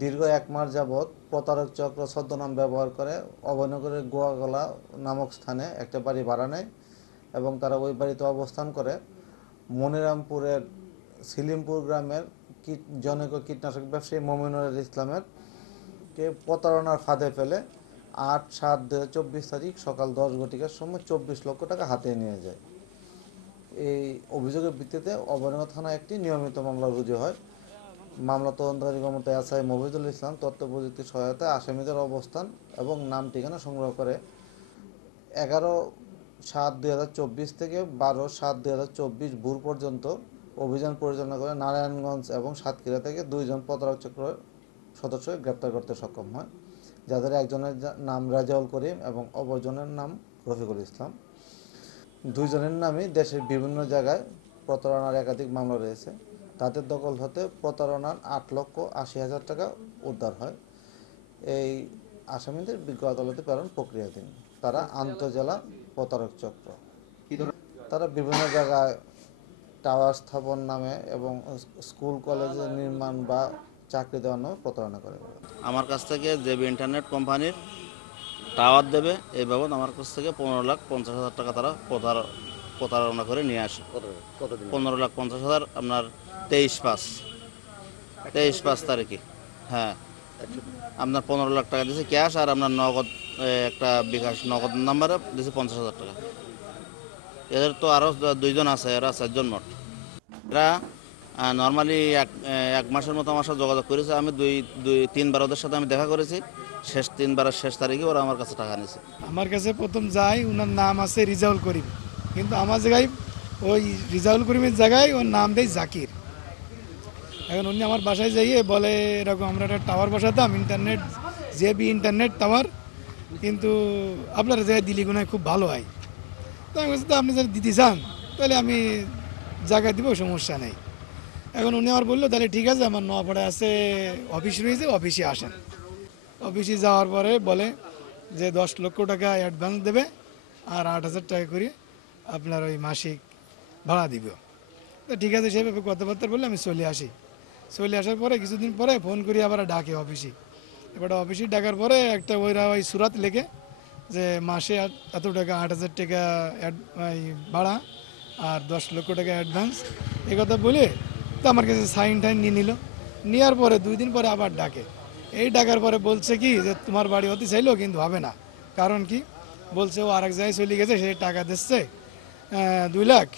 দীর্ঘ 1 মাস যাবৎ প্রতারক চক্র ছদ্মনাম ব্যবহার করে অভয়নগরের গোয়াগলা নামক স্থানে একটা বাড়ি ভাড়া নেয় এবং তারা ওই বাড়িতে অবস্থান করে মনিরামপুরের সিলিমপুর গ্রামের জনৈক কীটনাশক ব্যবসায়ী মমিনুল ইসলামের কে প্রতারণার ফাঁদে ফেলে 8/7/2024 সকাল 10 ঘটিকার সময় 24 লক্ষ টাকা হাতিয়ে নিয়ে যায়। এই অভিযোগের ভিত্তিতে অভয়নগর থানায় একটি নিয়মিত মামলা রুজু হয়। মামলা তদন্তকারী কর্মকর্তা এসআই মফিজুল ইসলাম তথ্য প্রযুক্তির সহায়তায় আসামিদের অবস্থান এবং নাম ঠিকানা সংগ্রহ করে 11/7/2024 থেকে 12/7/2024 ভোর পর্যন্ত অভিযান পরিচালনা করে নারায়ণগঞ্জ এবং সাতক্ষীরা থেকে 2 জন প্রতারক চক্রের সদস্য গ্রেপ্তার করতে সক্ষম হয়, যাদের একজনের নাম রাজাউল করিম এবং অপরজনের নাম রফিকুল ইসলাম। 2 জনের নামই দেশের বিভিন্ন জায়গায় প্রতারণার একাধিক মামলা রয়েছে। তাদের দখল হতে প্রতারণার 8,80,000 টাকা উদ্ধার হয়। এই আসামিদের বিজ্ঞ আদালতে প্রেরণ প্রক্রিয়াধীন। তারা আন্তঃজেলা প্রতারক চক্র। তারা বিভিন্ন জায়গায় টাওয়ার স্থাপন নামে এবং স্কুল কলেজের নির্মাণ বা চাকরি দেওয়ার নামে প্রতারণা করে। আমার কাছ থেকে জেবি ইন্টারনেট কোম্পানির টাওয়ার দেবে এই বাবদ আমার কাছ থেকে 15,50,000 টাকা তারা প্রতারণা করে নিয়ে আসে। 15,50,000 আপনার 23/5 তারিখে। হ্যাঁ, আপনার 15 লাখ টাকা দিয়েছে ক্যাশ, আর আপনার নগদ একটা বিকাশ নগদ নাম্বারে দিয়েছে 50,000 টাকা। এদের তো আরও 2 জন আছে, এরা 4 জন মোট। এরা নর্মালি এক মাসের মতো আমার সাথে যোগাযোগ করেছে। আমি 2-3বার ওদের সাথে আমি দেখা করেছি। শেষ 3বারের শেষ তারিখে ওরা আমার কাছে টাকা নিয়েছে। আমার কাছে প্রথম যাই, ওনার নাম আছে রিজাউল করিম, কিন্তু আমার জায়গায় ওই রিজাউল করিমের জায়গায় ওর নাম দেয় জাকির। এখন উনি আমার বাসায় যাইয়ে বলে এরকম আমরা একটা টাওয়ার বসাতাম, ইন্টারনেট জেবি ইন্টারনেট টাওয়ার, কিন্তু আপনারা জায়গায় দিলি গুনায় খুব ভালো হয়। তো আমি বলছি, তো আপনি যদি দিতে চান তাহলে আমি জায়গা দিব, সমস্যা নেই। এখন উনি আমার বললো তাহলে ঠিক আছে, আমার নোয়াপাড়ায় আছে অফিস রয়েছে, অফিসে আসেন। অফিসে যাওয়ার পরে বলে যে 10 লক্ষ টাকা অ্যাডভান্স দেবে আর 8,000 টাকা করে আপনার ওই মাসিক ভাড়া দিব। তো ঠিক আছে, সেভাবে কথাবার্তা বললে আমি চলে আসি। চলে আসার পরে কিছুদিন পরে ফোন করি আবার ডাকে অফিসে। এবার অফিসে ডাকার পরে একটা ওই সুরাত লেখে যে মাসে এত টাকা 8,000 টাকা ভাড়া আর 10 লক্ষ টাকা অ্যাডভান্স, এই কথা বলে তো আমার কাছে সাইন টাইন নিয়ে নিল। নেওয়ার পরে 2 দিন পরে আবার ডাকে। এই ডাকার পরে বলছে কি যে তোমার বাড়ি হতে চাইলেও কিন্তু হবে না। কারণ কি বলছে, ও আরেক জায়গায় চলে গেছে, সে টাকা দিচ্ছে 2 লাখ,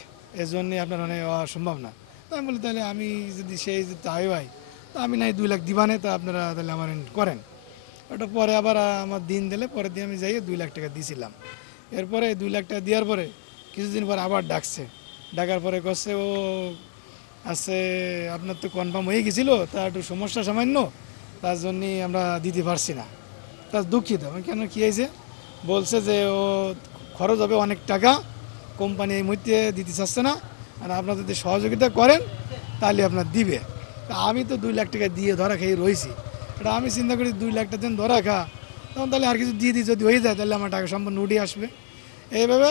এর জন্যে আপনার মানে সম্ভব না। তো আমি বলি তাহলে আমি যদি সেই তাই হয়, তো আমি নাই 2 লাখ দিবানে, তো আপনারা তাহলে আমার করেন। ওটা পরে আবার আমার দিন দিলে পরে দিয়ে আমি যাই 2 লাখ টাকা দিয়েছিলাম। এরপরে 2 লাখ টাকা দেওয়ার পরে কিছুদিন পর আবার ডাকছে। ডাকার পরে করছে ও আছে আপনার তো কনফার্ম হয়ে গেছিলো, তা একটু সমস্যা সামান্য, তার জন্যই আমরা দিতে পারছি না। তা দুঃখিত। আমি কেন কী হয়েছে বলছে যে ও খরচ হবে অনেক টাকা, কোম্পানি এই মুহূর্তে দিতে চাচ্ছে না, আর আপনারা যদি সহযোগিতা করেন তাহলে আপনার দিবে। তা আমি তো 2 লাখ টাকা দিয়ে ধরা খেয়ে রয়েছি। এটা আমি চিন্তা করি 2 লাখ টাকা দিন ধরা খা, তখন তাহলে আর কিছু দিয়ে দিই, যদি হয়ে যায় তাহলে আমার টাকা সম্পূর্ণ উঠে আসবে। এইভাবে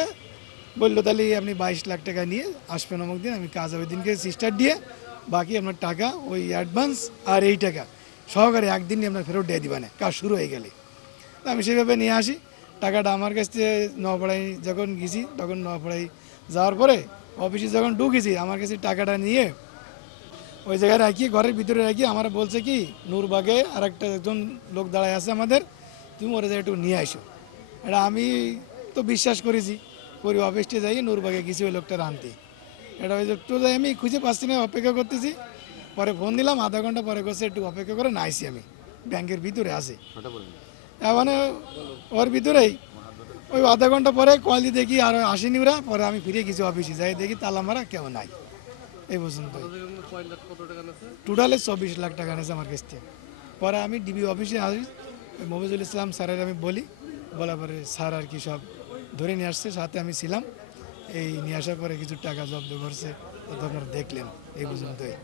বললো তাহলে আপনি 22 লাখ টাকা নিয়ে আসবেন অমুক দিন, আমি কাজ ওই দিনকে সিস্টার দিয়ে বাকি আপনার টাকা ওই অ্যাডভান্স আর এই টাকা সহকারে একদিনই আপনার ফেরত দিয়ে দিবেন কাজ শুরু হয়ে গেলে। তো আমি সেভাবে নিয়ে আসি টাকাটা। আমার কাছ থেকে নওপাড়ায় যখন গেছি, তখন নওপাড়ায় যাওয়ার পরে অফিসে যখন ঢুকেছি, আমার কাছে টাকাটা নিয়ে ওই জায়গায় রাখি, ঘরের ভিতরে রাখি। আমার বলছে কি নূরবাগে আর একজন লোক দাঁড়ায় আছে আমাদের, তুমি ওরা জায়গায় একটু নিয়ে আসো। এটা আমি তো বিশ্বাস করেছি, করি অফিসে যাই নূরবাগে গেছি ওই লোকটা আনতে। এটা ওই একটু যাই, আমি খুঁজে পাচ্ছি না, অপেক্ষা করতেছি। পরে ফোন দিলাম, আধা ঘন্টা পরে করছে একটু অপেক্ষা করে না আইসি, আমি ব্যাংকের ভিতরে আছি। মানে ওর ভিতরেই ওই আধা ঘন্টা পরে কল দিয়ে দেখি আর আসেনি ওরা। পরে আমি ফিরে গেছি অফিসে, যাই দেখি তালা মারা, কেউ নাই। এই পর্যন্ত টোটালে 24 লাখ টাকা নিয়েছে আমার কাছ থেকে। পরে আমি ডিবি অফিসে আসি, মফিজুল ইসলাম স্যারের আমি বলার পরে স্যার আর কি সব ধরে নিয়ে আসছে, সাথে আমি ছিলাম। এই নিয়ে আসার পরে কিছু টাকা জব্দ করছে, তো আপনারা দেখলেন এই পর্যন্তই।